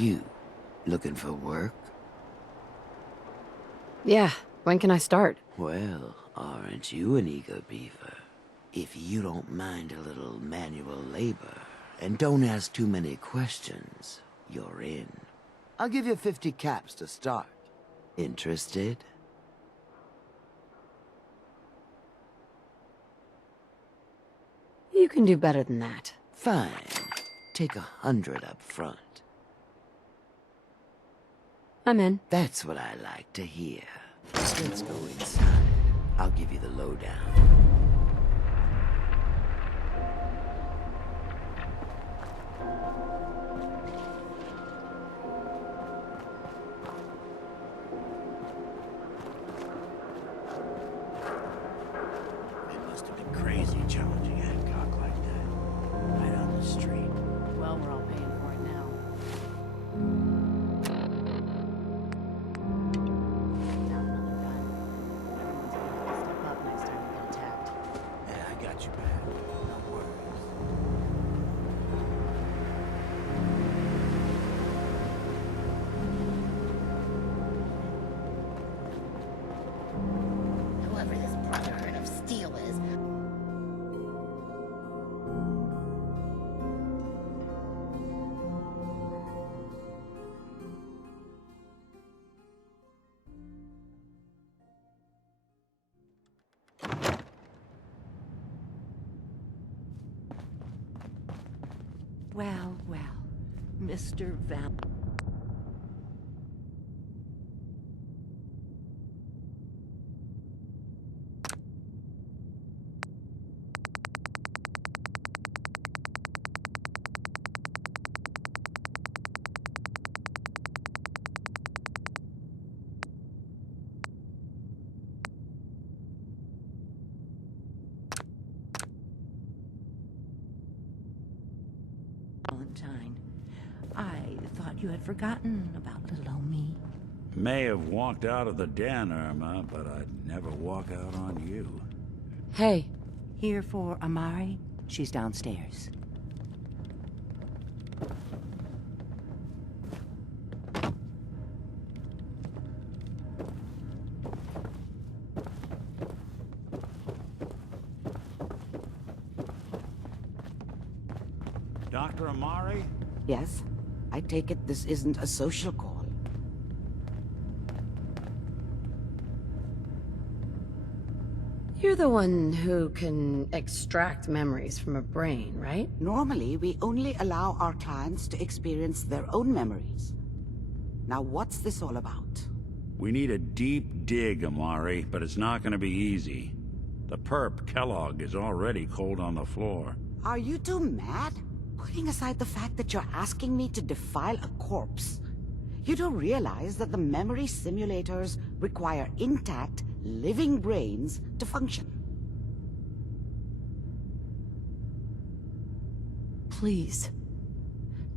you? Looking for work? Yeah, when can I start? Well, aren't you an eager beaver? If you don't mind a little manual labor, and don't ask too many questions, you're in. I'll give you 50 caps to start. Interested? You can do better than that. Fine. Take 100 up front. I'm in. That's what I like to hear. Let's go inside. I'll give you the lowdown. It must have been crazy challenging Hancock like that. Right on the street. Well, we're all paying for it now. Down another gun. Everyone's gonna have to step up next time we get attacked. Yeah, I got you back. No worries. Whoever this Brotherhood of Steel is. Well, Mr. Val... Valentine, I thought you had forgotten about little old me. May have walked out of the den, Irma, but I'd never walk out on you. Hey, Here for Amari? She's downstairs. Dr. Amari? Yes? I take it this isn't a social call. you're the one who can extract memories from a brain, right? Normally, we only allow our clients to experience their own memories. Now, what's this all about? We need a deep dig, Amari, but it's not gonna be easy. The perp, Kellogg, is already cold on the floor. Are you two mad? Putting aside the fact that you're asking me to defile a corpse, you don't realize that the memory simulators require intact, living brains to function. Please.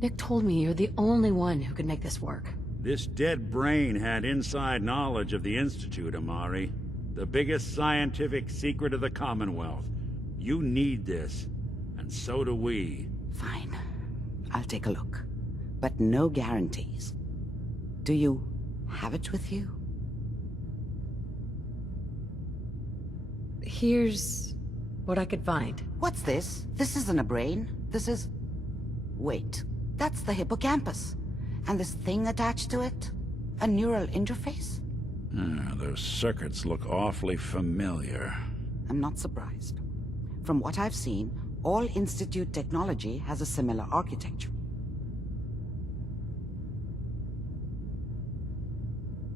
Nick told me you're the only one who could make this work. This dead brain had inside knowledge of the Institute, Amari. The biggest scientific secret of the Commonwealth. You need this, and so do we. Fine. I'll take a look. But no guarantees. Do you have it with you? Here's what I could find. What's this? This isn't a brain. This is... Wait. That's the hippocampus. And this thing attached to it? A neural interface? Those circuits look awfully familiar. I'm not surprised. From what I've seen, all Institute technology has a similar architecture.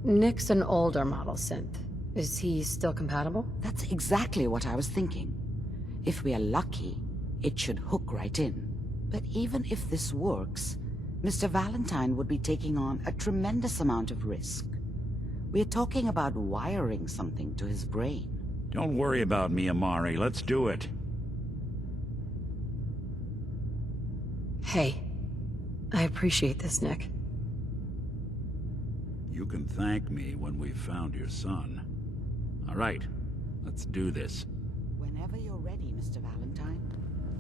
Nick's an older model synth. Is he still compatible? That's exactly what I was thinking. If we are lucky, it should hook right in. But even if this works, Mr. Valentine would be taking on a tremendous amount of risk. We're talking about wiring something to his brain. Don't worry about me, Amari. Let's do it. Hey, I appreciate this, Nick. You can thank me when we've found your son. All right, let's do this. Whenever you're ready, Mr. Valentine,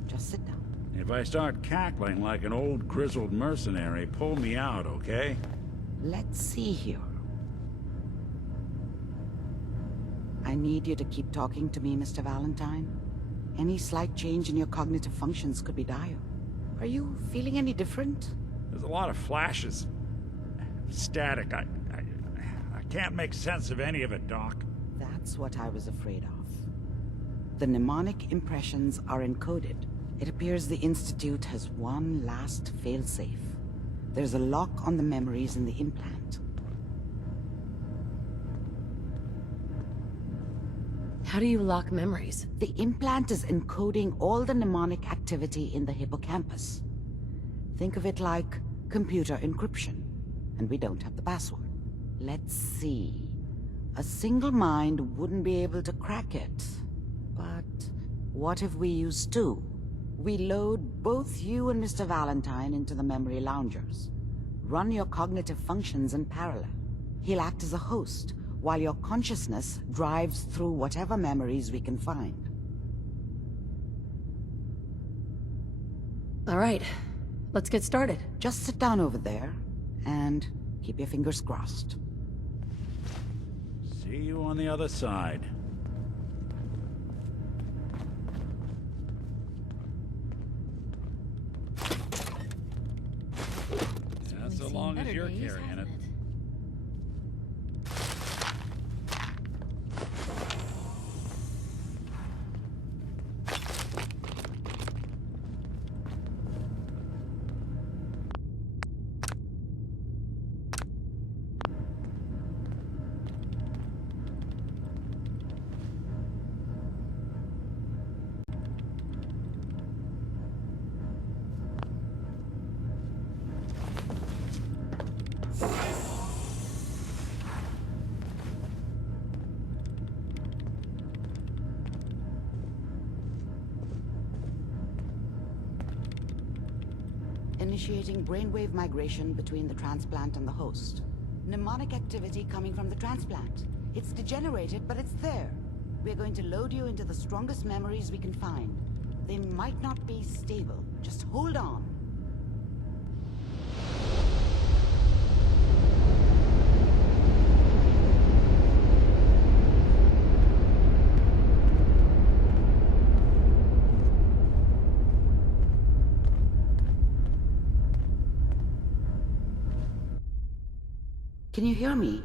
just sit down. If I start cackling like an old grizzled mercenary, pull me out, okay? Let's see here. I need you to keep talking to me, Mr. Valentine. Any slight change in your cognitive functions could be dire. Are you feeling any different? There's a lot of flashes. Static. I can't make sense of any of it, Doc. That's what I was afraid of. The mnemonic impressions are encoded. It appears the Institute has one last failsafe. There's a lock on the memories in the implant. How do you lock memories? The implant is encoding all the mnemonic activity in the hippocampus. Think of it like computer encryption, and we don't have the password. Let's see. A single mind wouldn't be able to crack it. But what if we use two? We load both you and Mr. Valentine into the memory loungers. Run your cognitive functions in parallel. He'll act as a host, while your consciousness drives through whatever memories we can find. All right, let's get started. Just sit down over there, and keep your fingers crossed. See you on the other side. Yeah, so long as you're carrying it. Initiating brainwave migration between the transplant and the host. Mnemonic activity coming from the transplant. It's degenerated, but it's there. We're going to load you into the strongest memories we can find. They might not be stable. Just hold on. Can you hear me?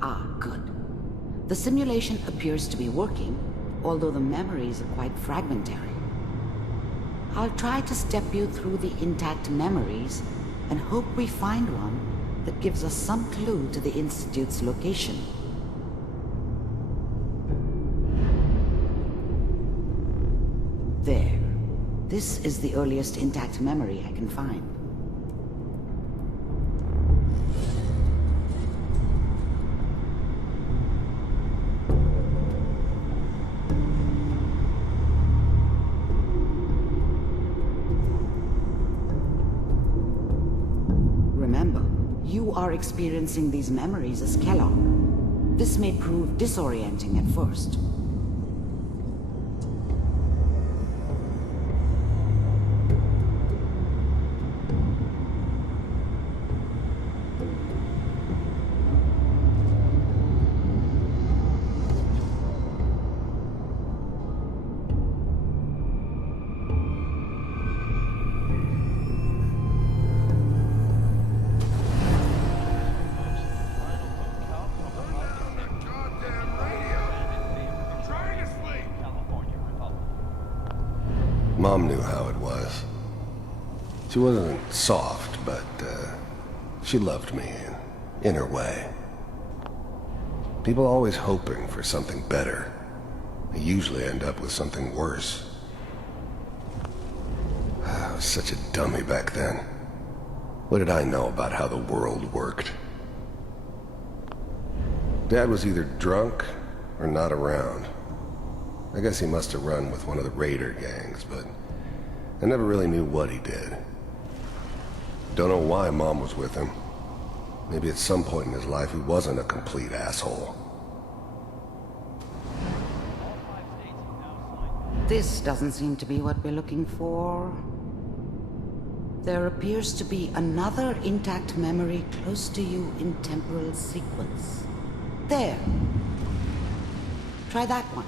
Ah, good. The simulation appears to be working, although the memories are quite fragmentary. I'll try to step you through the intact memories and hope we find one that gives us some clue to the Institute's location. There. This is the earliest intact memory I can find. You are experiencing these memories as Kellogg. This may prove disorienting at first. Mom knew how it was. She wasn't soft, but she loved me in her way. People always hoping for something better. They usually end up with something worse. I was such a dummy back then. What did I know about how the world worked? Dad was either drunk or not around. I guess he must have run with one of the raider gangs, but I never really knew what he did. Don't know why Mom was with him. Maybe at some point in his life he wasn't a complete asshole. This doesn't seem to be what we're looking for. There appears to be another intact memory close to you in temporal sequence. There. Try that one.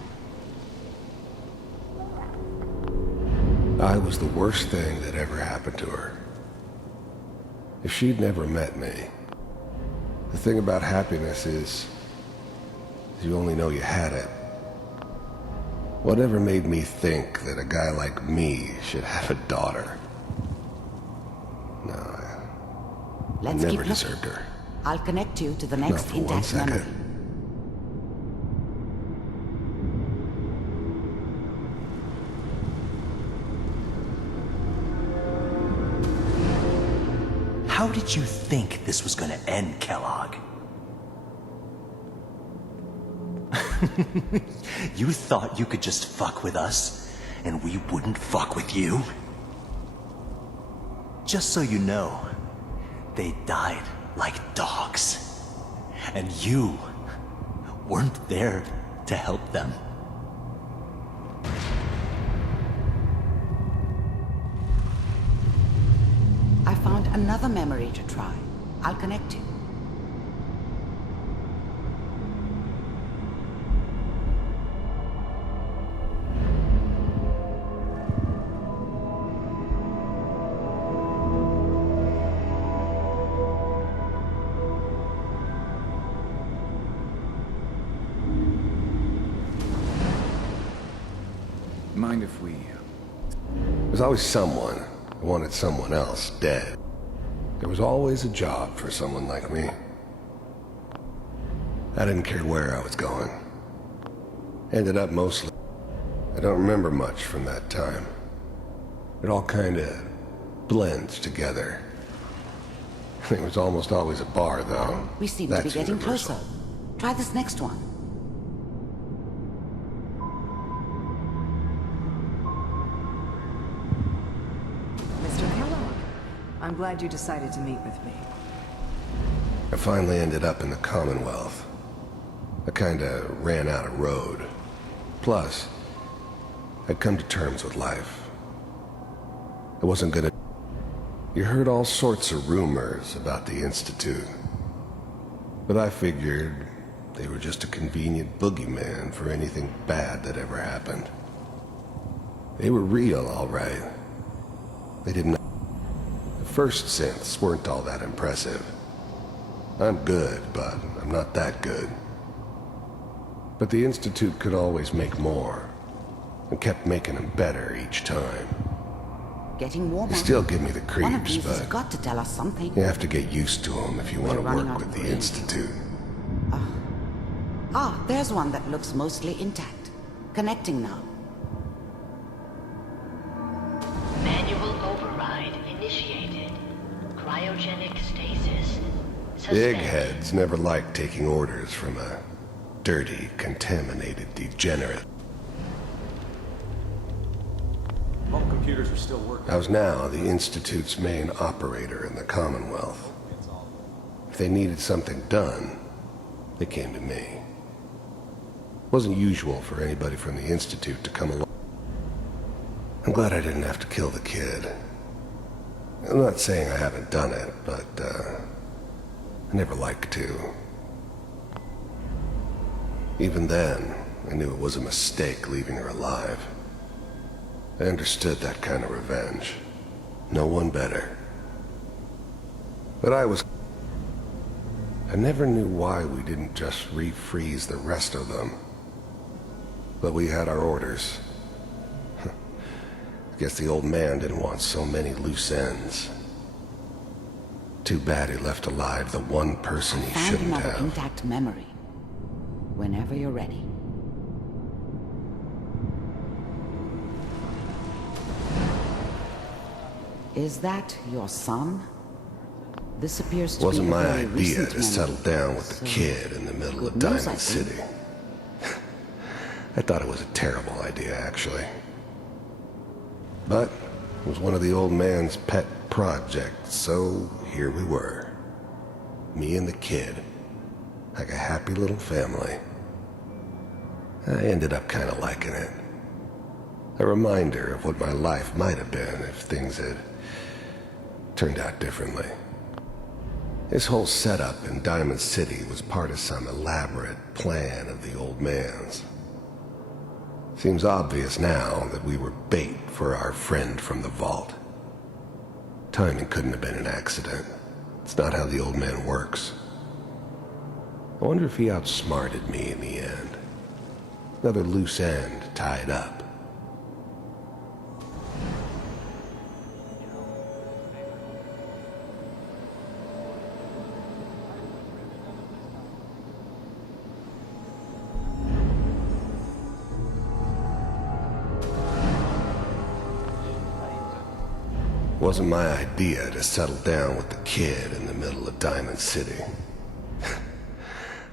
I was the worst thing that ever happened to her. If she'd never met me, the thing about happiness is you only know you had it. Whatever made me think that a guy like me should have a daughter? No, I Let's never keep looking. deserved her. I'll connect you to the Not next for 1 intact second. memory. How did you think this was gonna end, Kellogg? You thought you could just fuck with us, and we wouldn't fuck with you? Just so you know, they died like dogs. And you weren't there to help them. I found another memory to try. I'll connect you. Mind if we... There's always someone who wanted someone else dead. There was always a job for someone like me. I didn't care where I was going. Ended up mostly... I don't remember much from that time. It all kinda blends together. It was almost always a bar, though. We seem to be That's getting universal. closer. Try this next one. Mr. Kellogg, I'm glad you decided to meet with me. I finally ended up in the Commonwealth. I kinda ran out of road. Plus, I'd come to terms with life. I wasn't gonna... You heard all sorts of rumors about the Institute. But I figured they were just a convenient boogeyman for anything bad that ever happened. They were real, all right. They didn't... The first synths weren't all that impressive. I'm good, but I'm not that good. But the Institute could always make more, and kept making them better each time. Getting warmer. They still give me the One of creeps, these has but got to tell us something. you have to get used to them if you want to We're running work out with of the range. Institute. Ah, there's one that looks mostly intact. Connecting now. Manual override initiated. Cryogenic stasis. The Suspend. eggheads never liked taking orders from a dirty, contaminated degenerate. All computers are still working. I was now the Institute's main operator in the Commonwealth. If they needed something done, they came to me. It wasn't usual for anybody from the Institute to come along. I'm glad I didn't have to kill the kid. I'm not saying I haven't done it, but, I never liked to. Even then, I knew it was a mistake leaving her alive. I understood that kind of revenge. No one better. But I never knew why we didn't just refreeze the rest of them. But we had our orders. I guess the old man didn't want so many loose ends. Too bad he left alive the one person he Found shouldn't another have. intact memory. Whenever you're ready. Is that your son? This appears to Wasn't be a my very idea recent to memory. settle down with the So, kid in the middle of good news, Diamond I think. City. I thought it was a terrible idea, actually. But it was one of the old man's pet projects, so here we were. Me and the kid. Like a happy little family. I ended up kind of liking it. A reminder of what my life might have been if things had turned out differently. This whole setup in Diamond City was part of some elaborate plan of the old man's. Seems obvious now that we were bait for our friend from the vault. Timing couldn't have been an accident. It's not how the old man works. I wonder if he outsmarted me in the end. Another loose end tied up. Wasn't my idea to settle down with the kid in the middle of Diamond City.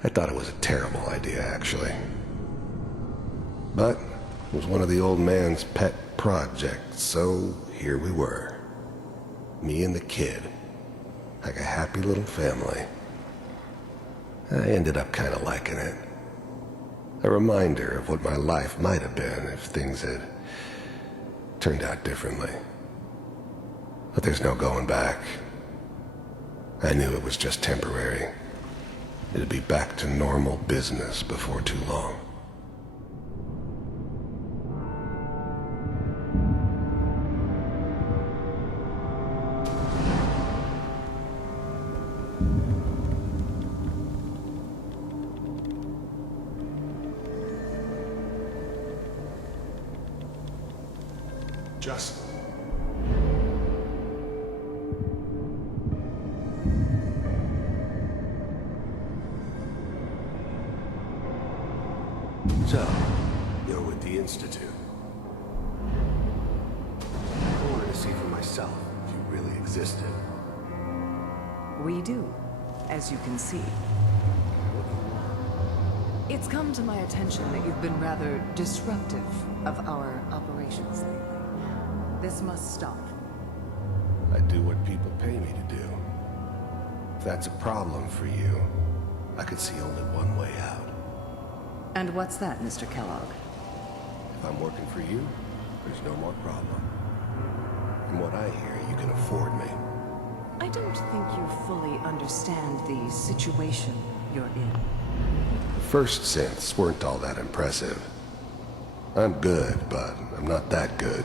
I thought it was a terrible idea, actually. But it was one of the old man's pet projects, so here we were. Me and the kid, like a happy little family. I ended up kind of liking it. A reminder of what my life might have been if things had turned out differently. But there's no going back. I knew it was just temporary. It'd be back to normal business before too long. Just So, you're with the Institute. I wanted to see for myself if you really existed. We do, as you can see. It's come to my attention that you've been rather disruptive of our operations lately. This must stop. I do what people pay me to do. If that's a problem for you, I could see only one way out. And what's that, Mr. Kellogg? If I'm working for you, there's no more problem. From what I hear, you can afford me. I don't think you fully understand the situation you're in. The first synths weren't all that impressive. I'm good, but I'm not that good.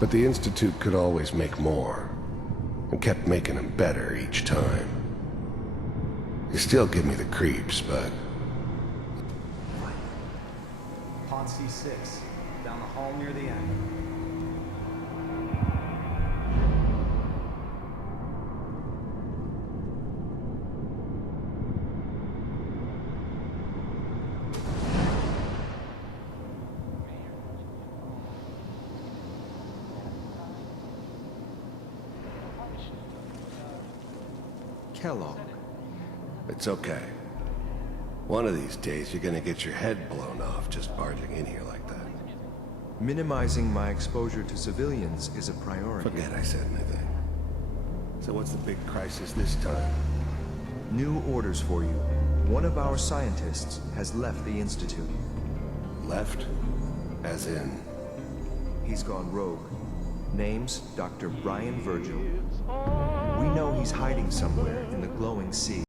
But the Institute could always make more, and kept making them better each time. You still give me the creeps, but... Pod C6, down the hall near the end. Kellogg. It's okay. One of these days, you're gonna get your head blown off just barging in here like that. Minimizing my exposure to civilians is a priority. Forget I said anything. So what's the big crisis this time? New orders for you. One of our scientists has left the Institute. Left? As in? He's gone rogue. Name's Dr. Brian Virgil. We know he's hiding somewhere in the glowing sea.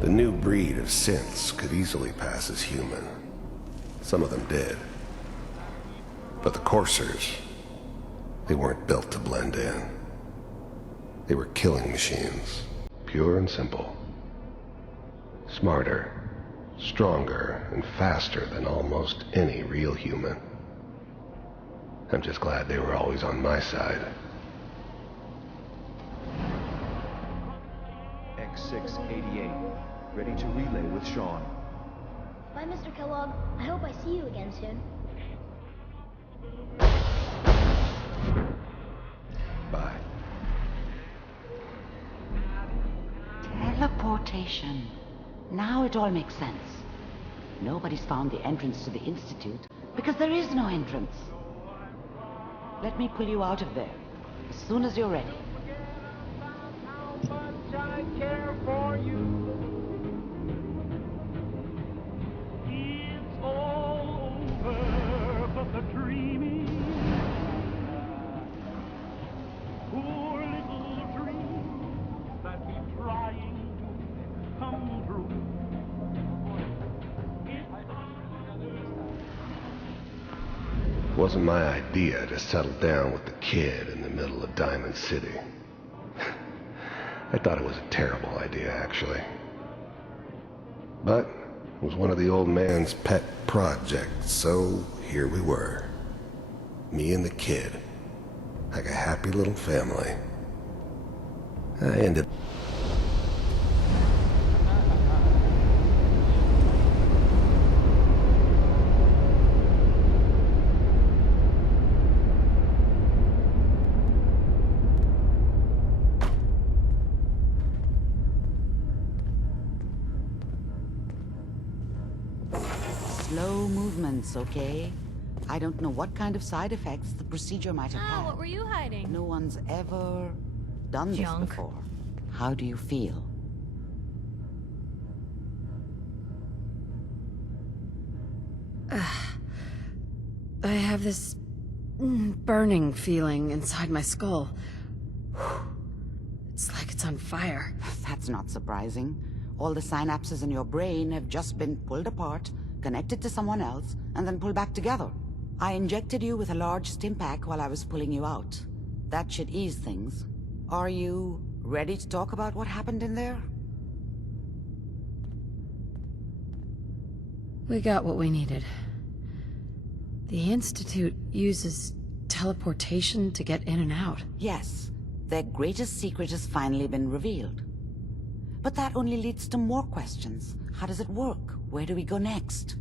The new breed of synths could easily pass as human. Some of them did. But the coursers, they weren't built to blend in. They were killing machines. Pure and simple. Smarter, stronger, and faster than almost any real human. I'm just glad they were always on my side. X688, ready to relay with Sean. Bye, Mr. Kellogg. I hope I see you again soon. Bye. Teleportation. Now it all makes sense. Nobody's found the entrance to the Institute because there is no entrance. Let me pull you out of there as soon as you're ready. I care for you. It's all over, but the dreaming. Poor little dream that keeps trying to come true. It wasn't my idea to settle down with the kid in the middle of Diamond City. I thought it was a terrible idea, actually. But it was one of the old man's pet projects, so here we were. Me and the kid. Like a happy little family. I ended... Slow movements, okay? I don't know what kind of side effects the procedure might have had. What were you hiding? No one's ever done this before. How do you feel? I have this burning feeling inside my skull. It's like it's on fire. That's not surprising. All the synapses in your brain have just been pulled apart, connected to someone else, and then pulled back together. I injected you with a large stim pack while I was pulling you out. That should ease things. Are you ready to talk about what happened in there? We got what we needed. The Institute uses teleportation to get in and out. Yes, their greatest secret has finally been revealed. But that only leads to more questions. How does it work? Where do we go next?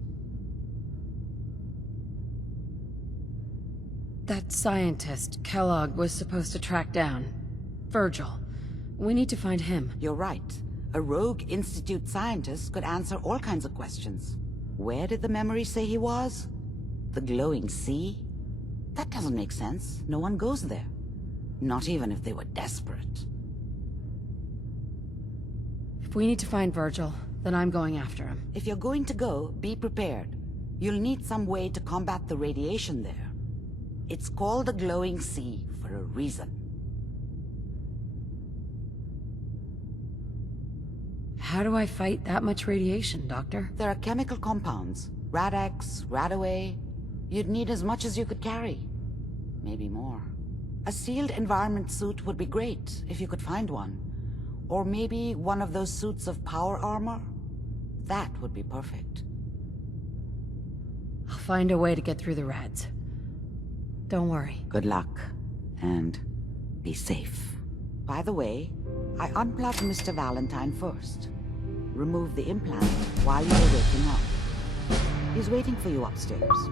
That scientist, Kellogg, was supposed to track down. Virgil. We need to find him. You're right. A rogue Institute scientist could answer all kinds of questions. Where did the memory say he was? The glowing sea? That doesn't make sense. No one goes there. Not even if they were desperate. If we need to find Virgil, then I'm going after him. If you're going to go, be prepared. You'll need some way to combat the radiation there. It's called the glowing sea for a reason. How do I fight that much radiation, Doctor? There are chemical compounds. Rad-X, Radaway. You'd need as much as you could carry. Maybe more. A sealed environment suit would be great, if you could find one. Or maybe one of those suits of power armor? That would be perfect. I'll find a way to get through the rads. Don't worry. Good luck. And be safe. By the way, I unplugged Mr. Valentine first. Remove the implant while you were waking up. He's waiting for you upstairs.